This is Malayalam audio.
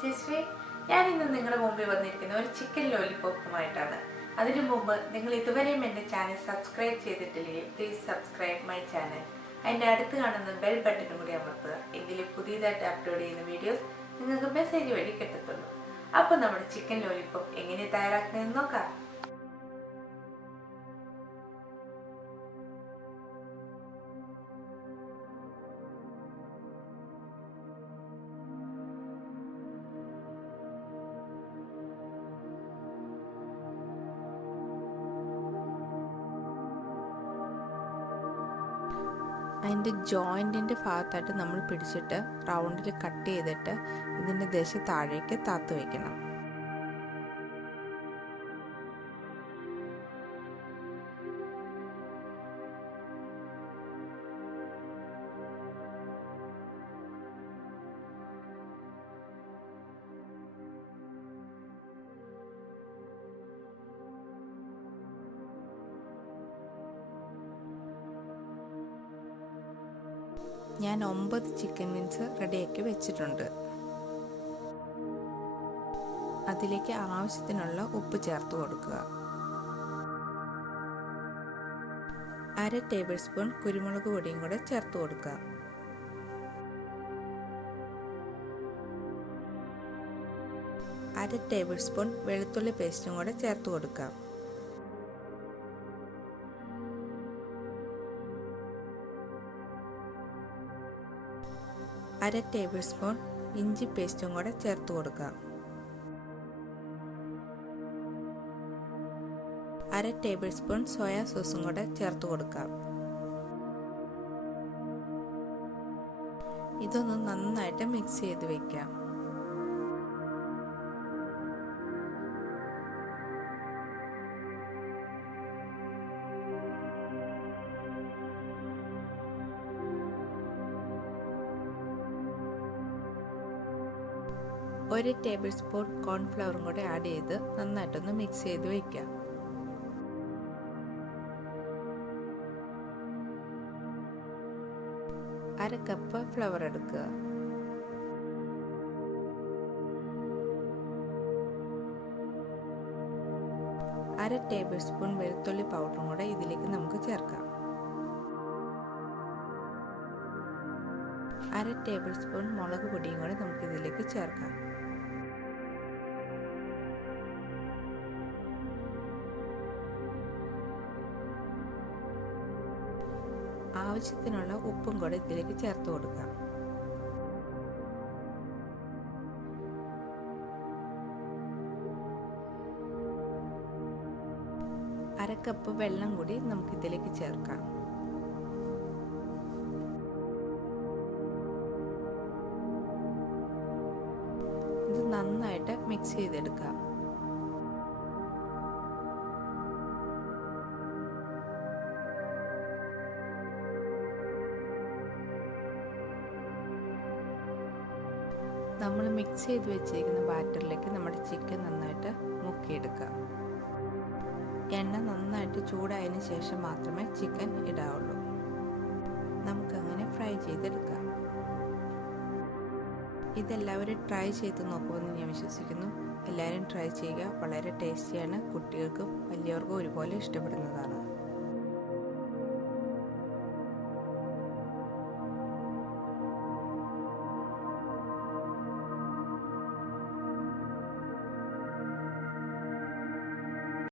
Tsp. ഞാൻ ഇന്ന് നിങ്ങളുടെ മുമ്പിൽ വന്നിരിക്കുന്ന ഒരു ചിക്കൻ ലോലിപോപ്പുമായിട്ടാണ്. അതിനു മുമ്പ് നിങ്ങൾ ഇതുവരെയും എൻ്റെ ചാനൽ സബ്സ്ക്രൈബ് ചെയ്തിട്ടില്ലെങ്കിൽ പ്ലീസ് സബ്സ്ക്രൈബ് മൈ ചാനൽ. അതിൻ്റെ അടുത്ത് കാണുന്ന ബെൽ ബട്ടണും കൂടി അമർത്തുക. എങ്കിലും പുതിയതായിട്ട് അപ്ലോഡ് ചെയ്യുന്ന വീഡിയോസ് നിങ്ങൾക്ക് മെസ്സേജ് വഴി കിട്ടത്തുള്ളൂ. അപ്പോൾ നമ്മുടെ ചിക്കൻ ലോലിപോപ്പ് എങ്ങനെ തയ്യാറാക്കുന്നതെന്ന് നോക്കാം. അതിൻ്റെ ജോയിൻറ്റിൻ്റെ ഭാഗത്തായിട്ട് നമ്മൾ പിടിച്ചിട്ട് റൗണ്ടിൽ കട്ട് ചെയ്തിട്ട് ഇതിൻ്റെ ദശ താഴേക്ക് താത്തു വയ്ക്കണം. ഞാൻ 9 ചിക്കൻ വിങ്സ് റെഡിയാക്കി വെച്ചിട്ടുണ്ട്. അതിലേക്ക് ആവശ്യത്തിനുള്ള ഉപ്പ് ചേർത്ത് കൊടുക്കുക. 1/2 ടേബിൾ സ്പൂൺ കുരുമുളക് പൊടിയും കൂടെ ചേർത്ത് കൊടുക്കുക. 1/2 ടേബിൾ സ്പൂൺ വെളുത്തുള്ളി പേസ്റ്റും കൂടെ ചേർത്ത് കൊടുക്കുക. 1/2 ടേബിൾ സ്പൂൺ ഇഞ്ചി പേസ്റ്റും കൂടെ ചേർത്ത് കൊടുക്കുക. 1/2 ടേബിൾ സ്പൂൺ സോയാ സോസും കൂടെ ചേർത്ത് കൊടുക്കുക. ഇതൊന്ന് നന്നായിട്ട് മിക്സ് ചെയ്ത് വയ്ക്കാം. ഒരു ടേബിൾ സ്പൂൺ കോൺഫ്ലവറും കൂടെ ആഡ് ചെയ്ത് നന്നായിട്ടൊന്ന് മിക്സ് ചെയ്ത് വയ്ക്കാം. അര കപ്പ് ഫ്ലവർ എടുക്കുക. അര ടേബിൾ സ്പൂൺ വെളുത്തുള്ളി പൗഡറും കൂടെ ഇതിലേക്ക് നമുക്ക് ചേർക്കാം. 1/2 ടേബിൾ സ്പൂൺ മുളക് പൊടിയും കൂടെ നമുക്ക് ഇതിലേക്ക് ചേർക്കാം. ആവശ്യത്തിനുള്ള ഉപ്പും കൂടെ ഇതിലേക്ക് ചേർത്ത് കൊടുക്കാം. അര കപ്പ് വെള്ളം കൂടി നമുക്ക് ഇതിലേക്ക് ചേർക്കാം. ഇത് നന്നായിട്ട് മിക്സ് ചെയ്തെടുക്കാം. നമ്മൾ മിക്സ് ചെയ്ത് വെച്ചിരിക്കുന്ന ബാറ്ററിലേക്ക് നമ്മുടെ ചിക്കൻ നന്നായിട്ട് മുക്കിയെടുക്കാം. എണ്ണ നന്നായിട്ട് ചൂടായതിന് ശേഷം മാത്രമേ ചിക്കൻ ഇടാവുള്ളൂ. നമുക്കങ്ങനെ ഫ്രൈ ചെയ്തെടുക്കാം. ഇതെല്ലാവരും ട്രൈ ചെയ്ത് നോക്കുമെന്ന് ഞാൻ വിശ്വസിക്കുന്നു. എല്ലാവരും ട്രൈ ചെയ്യുക. വളരെ ടേസ്റ്റിയാണ്. കുട്ടികൾക്കും വലിയവർക്കും ഒരുപോലെ ഇഷ്ടപ്പെടുന്നതാണ്.